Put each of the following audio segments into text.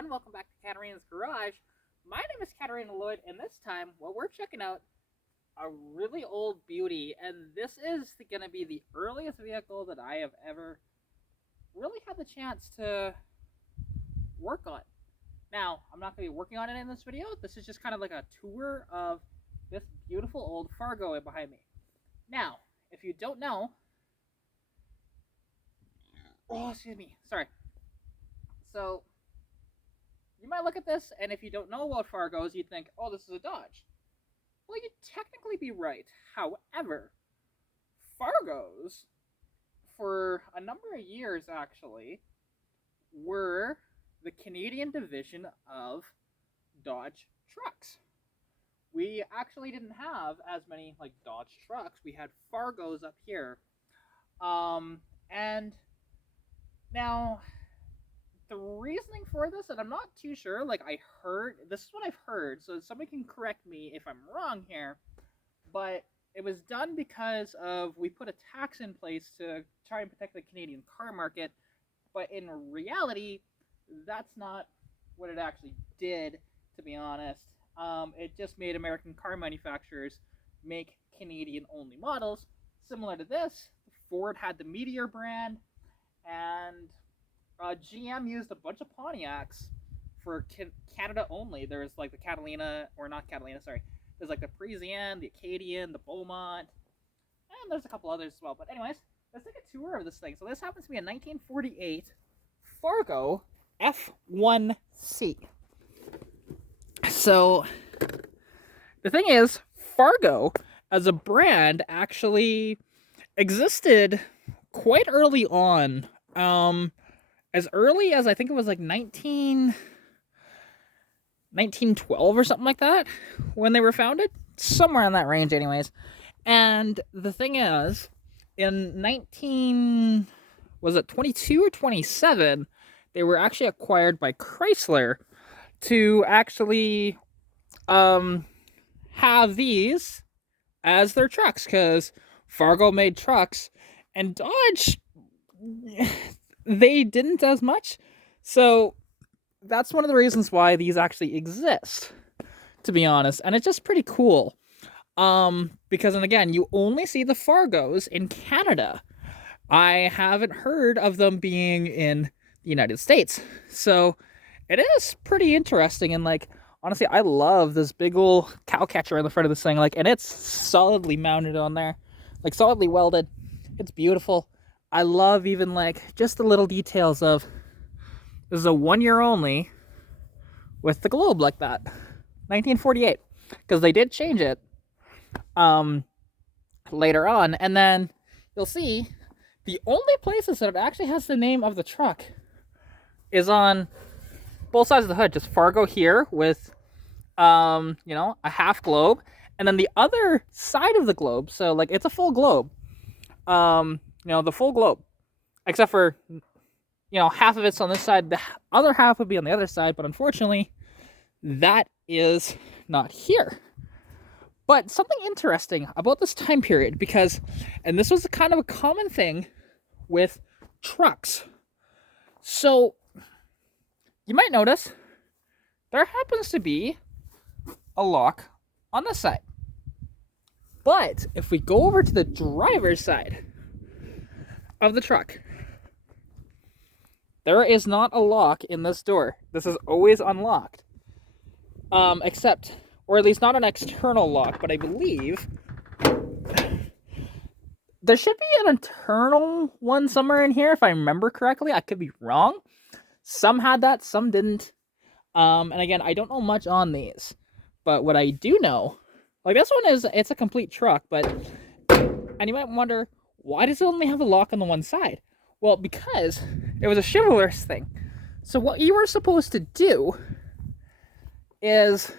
everyone, welcome back to Katarina's Garage. My name is Katarina Lloyd, and this time, well, we're checking out a really old beauty, and this is going to be the earliest vehicle that I have ever really had the chance to work on. Now, I'm not going to be working on it in this video. This is just kind of like a tour of this beautiful old Fargo behind me. Now, if you don't know, sorry. So, you might look at this, and if you don't know about Fargos, you'd think, oh, this is a Dodge. Well, you'd technically be right. However, Fargos, for a number of years, actually, were the Canadian division of Dodge trucks. We actually didn't have as many, like, Dodge trucks. We had Fargos up here. And now, the reasoning for this, and I'm not too sure, like this is what I've heard, so somebody can correct me if I'm wrong here, but it was done because of, we put a tax in place to try and protect the Canadian car market, but in reality, that's not what it actually did, to be honest. It just made American car manufacturers make Canadian-only models. Similar to this, Ford had the Meteor brand, and GM used a bunch of Pontiacs for Canada only. There's like the Catalina, or not Catalina, sorry. There's like the Parisienne, the Acadian, the Beaumont, and there's a couple others as well. But anyways, let's take a tour of this thing. So this happens to be a 1948 Fargo F1-C. So the thing is, Fargo as a brand actually existed quite early on. As early as, I think it was like 1912 or something like that, when they were founded. Somewhere in that range anyways. And the thing is, in 22 or 27, they were actually acquired by Chrysler to actually have these as their trucks, because Fargo made trucks, and Dodge, they didn't as much. So that's one of the reasons why these actually exist, to be honest. And it's just pretty cool. Because, and again, you only see the Fargos in Canada. I haven't heard of them being in the United States. So it is pretty interesting. And, like, honestly, I love this big old cow catcher in the front of this thing. Like, and it's solidly mounted on there. Like, solidly welded. It's beautiful. I love even, like, just the little details of, this is a 1 year only with the globe like that. 1948. Because they did change it later on. And then you'll see the only places that it actually has the name of the truck is on both sides of the hood. Just Fargo here with, a half globe. And then the other side of the globe, so, like, it's a full globe. The full globe, except for, half of it's on this side, the other half would be on the other side, but unfortunately, that is not here. But something interesting about this time period, because, and this was kind of a common thing with trucks. So, you might notice, there happens to be a lock on this side. But, if we go over to the driver's side of the truck, there is not a lock in this door. This is always unlocked. Except, or at least not an external lock, but I believe there should be an internal one somewhere in here, if I remember correctly. I could be wrong. Some had that, some didn't. And again, I don't know much on these. But what I do know, like, this one it's a complete truck, but, and you might wonder, why does it only have a lock on the one side? Well, because it was a chivalrous thing. So what you were supposed to do is,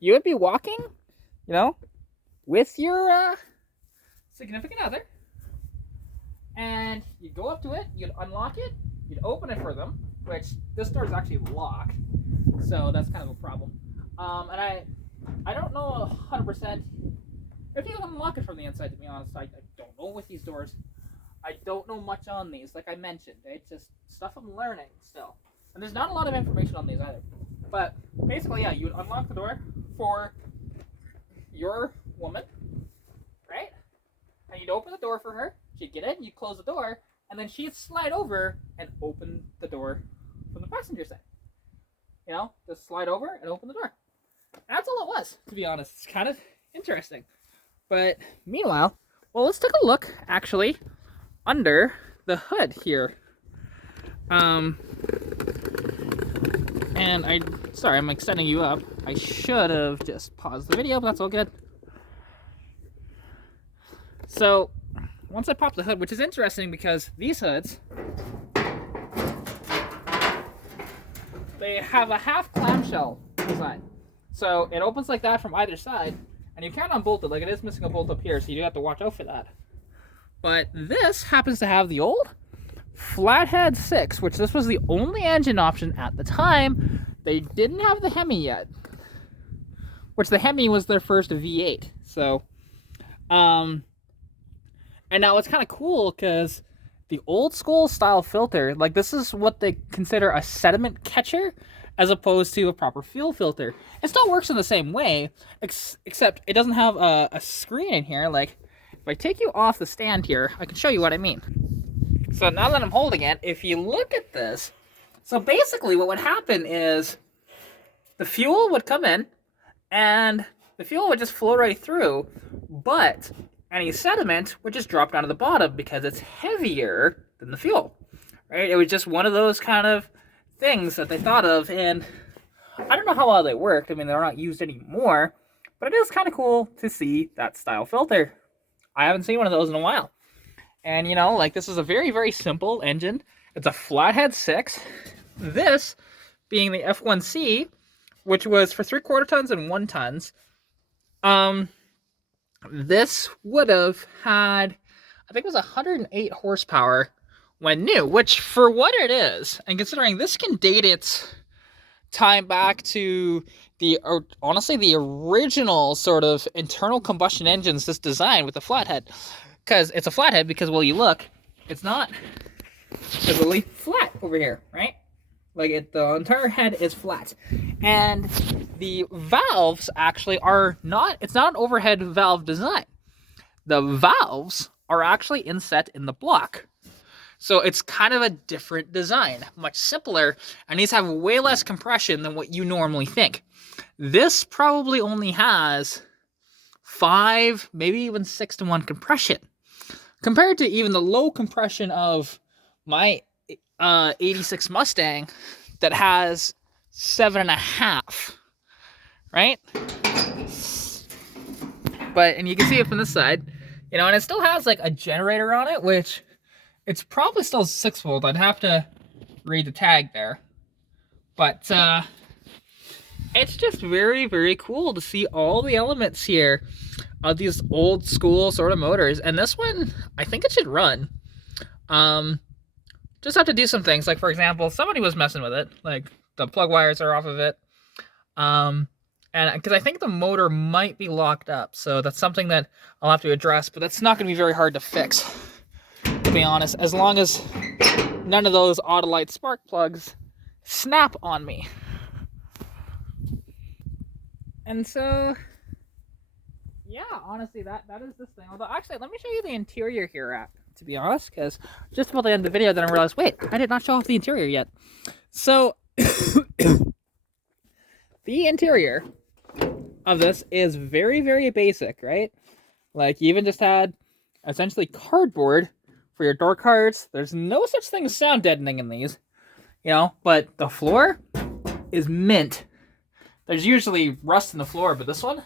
you would be walking, with your significant other, and you'd go up to it, you'd unlock it, you'd open it for them, which this door is actually locked, so that's kind of a problem. And I don't know 100% if you can unlock it from the inside, to be honest. I don't know with these doors. I don't know much on these, like I mentioned. It's just stuff I'm learning still. And there's not a lot of information on these either. But basically, yeah, you would unlock the door for your woman, right? And you'd open the door for her. She'd get in, you'd close the door, and then she'd slide over and open the door from the passenger side. You know, just slide over and open the door. And that's all it was, to be honest. It's kind of interesting. But meanwhile, well, let's take a look, actually, under the hood here. And sorry, I'm extending you up. I should have just paused the video, but that's all good. So, once I pop the hood, which is interesting because these hoods, they have a half clamshell design. So, it opens like that from either side, and you can't unbolt it. Like, it is missing a bolt up here, so you do have to watch out for that. But this happens to have the old Flathead 6, which this was the only engine option at the time. They didn't have the Hemi yet, which the Hemi was their first V8. So, and now it's kind of cool because the old school style filter, like this is what they consider a sediment catcher as opposed to a proper fuel filter. It still works in the same way, except it doesn't have a screen in here. Like, if I take you off the stand here, I can show you what I mean. So now that I'm holding it, if you look at this, so basically what would happen is the fuel would come in and the fuel would just flow right through, but any sediment would just drop down to the bottom because it's heavier than the fuel, right? It was just one of those kind of things that they thought of, and I don't know how well they worked. I mean, they're not used anymore, but it is kind of cool to see that style filter. I haven't seen one of those in a while. And, you know, like, this is a very, very simple engine. It's a Flathead 6. This being the F1-C, which was for 3/4 tons and 1 tons. This would have had, I think it was 108 horsepower when new, which for what it is, and considering this can date its time back to honestly, the original sort of internal combustion engines this design with the flathead. Because it's a flathead because, well, you look, it's not completely flat over here, right? Like, the entire head is flat. And the valves actually are not, it's not an overhead valve design. The valves are actually inset in the block. So it's kind of a different design, much simpler, and these have way less compression than what you normally think. This probably only has 5, maybe even 6 to 1 compression, compared to even the low compression of my 86 Mustang that has 7.5, right? But, and you can see it from this side, you know, and it still has like a generator on it, which it's probably still 6-volt. I'd have to read the tag there. But it's just very, very cool to see all the elements here of these old school sort of motors. And this one, I think it should run. Just have to do some things. Like, for example, somebody was messing with it. Like, the plug wires are off of it. And because I think the motor might be locked up. So that's something that I'll have to address. But that's not going to be very hard to fix, to be honest, as long as none of those Autolite spark plugs snap on me. And so, yeah, honestly, that is this thing. Although, actually, let me show you the interior here, to be honest, because just about the end of the video, then I realized, wait, I did not show off the interior yet. So, the interior of this is very, very basic, right? Like, you even just had essentially cardboard for your door cards. There's no such thing as sound deadening in these, you know, but the floor is mint. There's usually rust in the floor, but this one,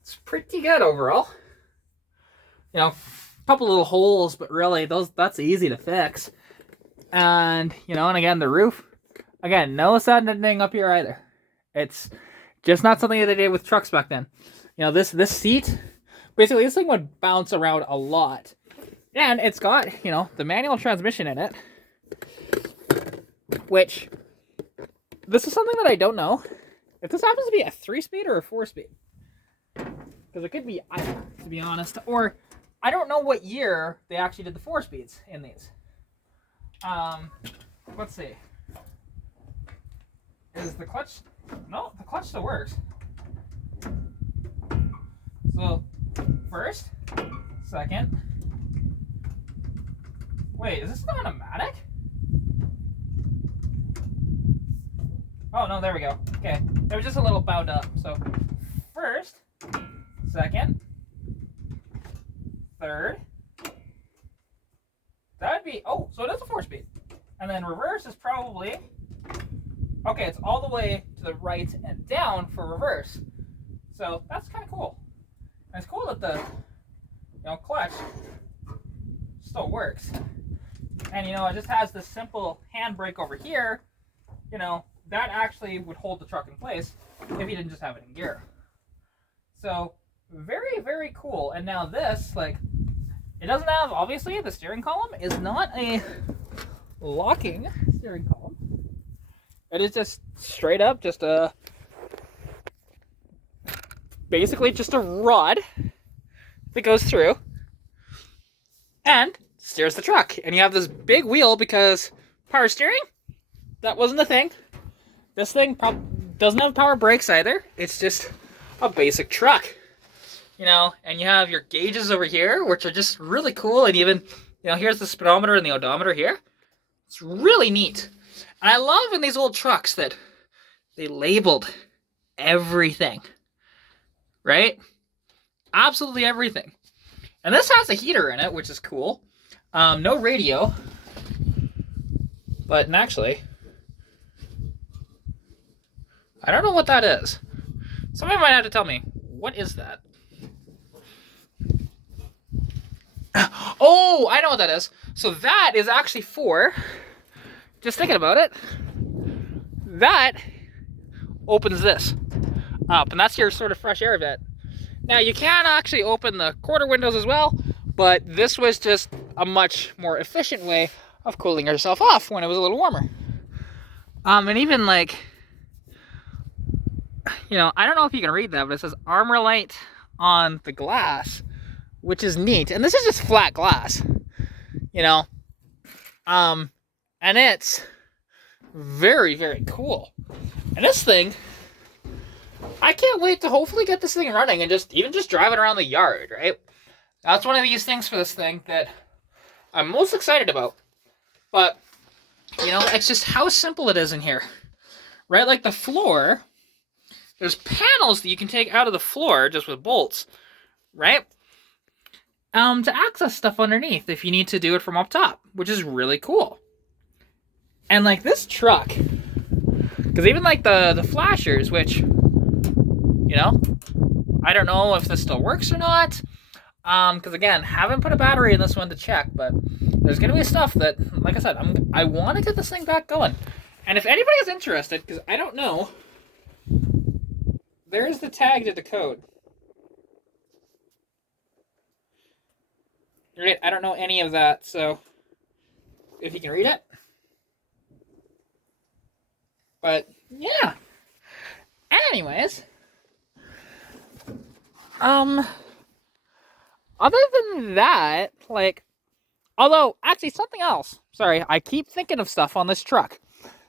it's pretty good overall. You know, a couple little holes, but really, that's easy to fix. And, you know, and again, the roof, again, no sound deadening up here either. It's just not something that they did with trucks back then. You know, this seat, basically, this thing would bounce around a lot. And it's got, you know, the manual transmission in it, which, this is something that I don't know. If this happens to be a 3-speed or a 4-speed. Because it could be either, to be honest. Or, I don't know what year they actually did the 4-speeds in these. Let's see. Is the clutch... No, the clutch still works. So, first, second. Wait, is this an automatic? Oh, no, there we go. Okay, it was just a little bound up. So, first, second, third. That would be... Oh, so it is a 4-speed. And then reverse is probably... Okay, it's all the way to the right and down for reverse. So that's kind of cool. And it's cool that the clutch still works. And it just has this simple handbrake over here. That actually would hold the truck in place if you didn't just have it in gear. So very, very cool. And now this, it doesn't have, obviously, the steering column is not a locking steering column. It is just straight up just basically just a rod that goes through and steers the truck. And you have this big wheel because power steering, that wasn't a thing. This thing doesn't have power brakes either. It's just a basic truck. And you have your gauges over here, which are just really cool. And even, here's the speedometer and the odometer here. It's really neat. And I love in these old trucks that they labeled everything, right? Absolutely everything. And this has a heater in it, which is cool. No radio. But actually, I don't know what that is. Somebody might have to tell me, what is that? Oh, I know what that is. So that is actually for, just thinking about it, that opens this up, and that's your sort of fresh air vent. Now you can actually open the quarter windows as well, but this was just a much more efficient way of cooling yourself off when it was a little warmer. And even I don't know if you can read that, but it says Armor Light on the glass, which is neat. And this is just flat glass, and it's very, very cool. And this thing, I can't wait to hopefully get this thing running and just drive it around the yard, right? That's one of these things for this thing that I'm most excited about. But, it's just how simple it is in here, right? Like the floor, there's panels that you can take out of the floor just with bolts, right? To access stuff underneath if you need to do it from up top, which is really cool. And this truck, because even the flashers, which, I don't know if this still works or not. Because again, haven't put a battery in this one to check, but there's going to be stuff that, like I said, I want to get this thing back going. And if anybody is interested, because I don't know, there's the tag to the code. Right? I don't know any of that, so if you can read it. But yeah. Anyways, other than that, although actually something else. Sorry, I keep thinking of stuff on this truck.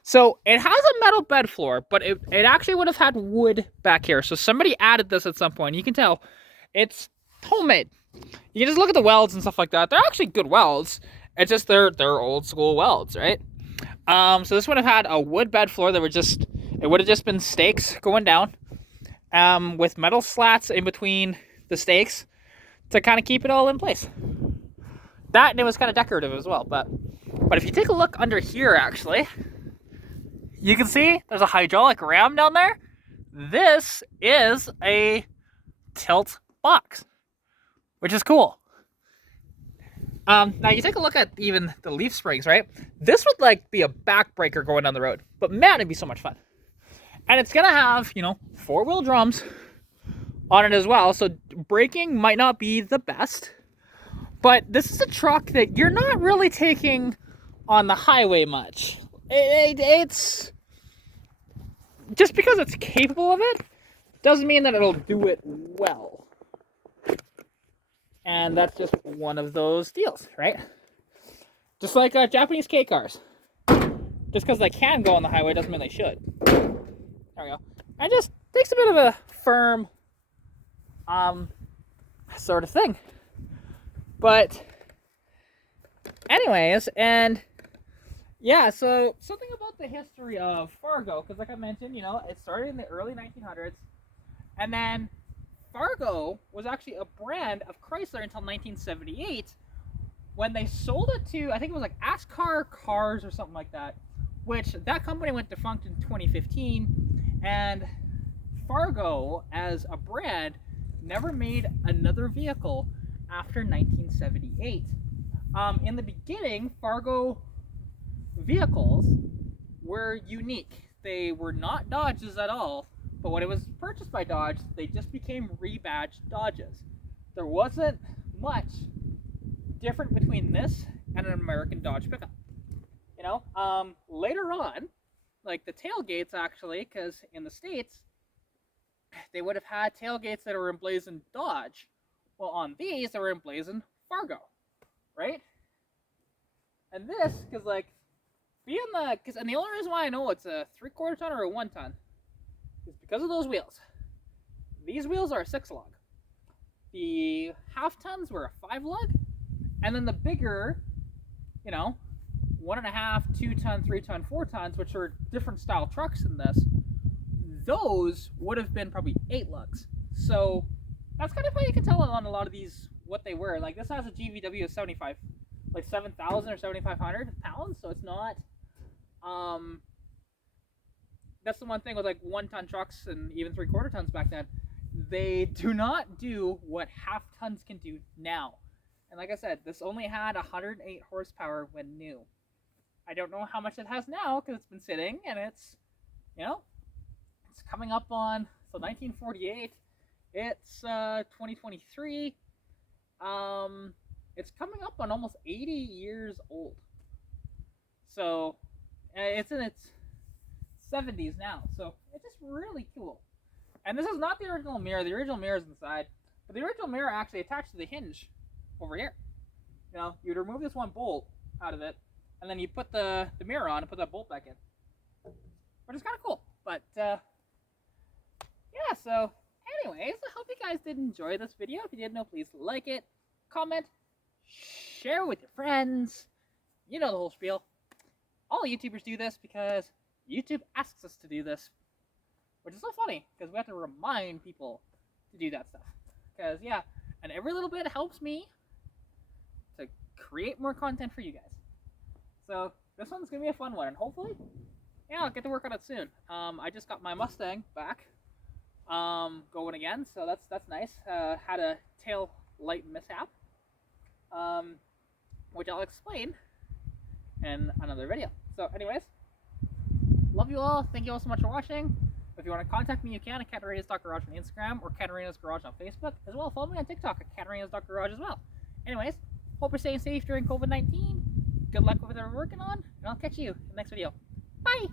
So it has a metal bed floor, but it actually would have had wood back here. So somebody added this at some point. You can tell it's homemade. You can just look at the welds and stuff like that. They're actually good welds. It's just they're old school welds, right? So this would have had a wood bed floor that would have just been stakes going down, with metal slats in between the stakes to kind of keep it all in place. That, and it was kind of decorative as well. But if you take a look under here, actually, you can see there's a hydraulic ram down there. This is a tilt box, which is cool. Now you take a look at even the leaf springs, right? This would be a backbreaker going down the road, but man, it'd be so much fun. And it's gonna have, 4-wheel drums on it as well, so braking might not be the best, but this is a truck that you're not really taking on the highway much. It's just because it's capable of it doesn't mean that it'll do it well. And that's just one of those deals, right? Just like Japanese K cars. Just because they can go on the highway doesn't mean they should. There we go. It just takes a bit of a firm sort of thing. But anyways, and yeah, so something about the history of Fargo, because like I mentioned, you know, it started in the early 1900s, and then Fargo was actually a brand of Chrysler until 1978, when they sold it to, I think it was like Ascar Cars or something like that, which that company went defunct in 2015, and Fargo as a brand never made another vehicle after 1978. In the beginning, Fargo vehicles were unique. They were not Dodges at all, but when it was purchased by Dodge, they just became rebadged Dodges. There wasn't much different between this and an American Dodge pickup. You know, later on, like the tailgates actually, because in the States, they would have had tailgates that were emblazoned Dodge. Well, on these, they were emblazoned Fargo, right? And this, because like, and the only reason why I know it's a 3/4 ton or a 1 ton is because of those wheels. These wheels are a 6 lug. The half tons were a 5 lug, and then the bigger, you know, 1.5, 2 ton, 3 ton, 4 tons, which are different style trucks than this, those would have been probably 8 lugs. So that's kind of how you can tell on a lot of these what they were. Like this has a GVW of 75, like 7,000 or 7,500 pounds. So it's not. That's the one thing with like 1 ton trucks and even 3/4 tons back then. They do not do what half tons can do now. And like I said, this only had 108 horsepower when new. I don't know how much it has now because it's been sitting, and it's, you know, it's coming up on, so 1948, it's 2023, it's coming up on almost 80 years old. So it's in its 70s now, so it's just really cool. And this is not the original mirror. The original mirror is inside, but the original mirror actually attached to the hinge over here. You know, you'd remove this one bolt out of it, and then you put the mirror on and put that bolt back in, which is kind of cool. But yeah, so anyways, I hope you guys did enjoy this video. If you did, please like it, comment, share with your friends. You know the whole spiel. All YouTubers do this because YouTube asks us to do this, which is so funny because we have to remind people to do that stuff. Because yeah, and every little bit helps me to create more content for you guys. So this one's gonna be a fun one, and hopefully, yeah, I'll get to work on it soon. I just got my Mustang back, going again, so that's nice. Had a tail light mishap, which I'll explain in another video. So anyways, love you all. Thank you all so much for watching. If you want to contact me, you can at Katarina's.garage on Instagram or Katarina's Garage on Facebook. As well, follow me on TikTok at Katarina's.garage as well. Anyways, hope you're staying safe during COVID-19. Good luck with whatever you're working on, and I'll catch you in the next video. Bye!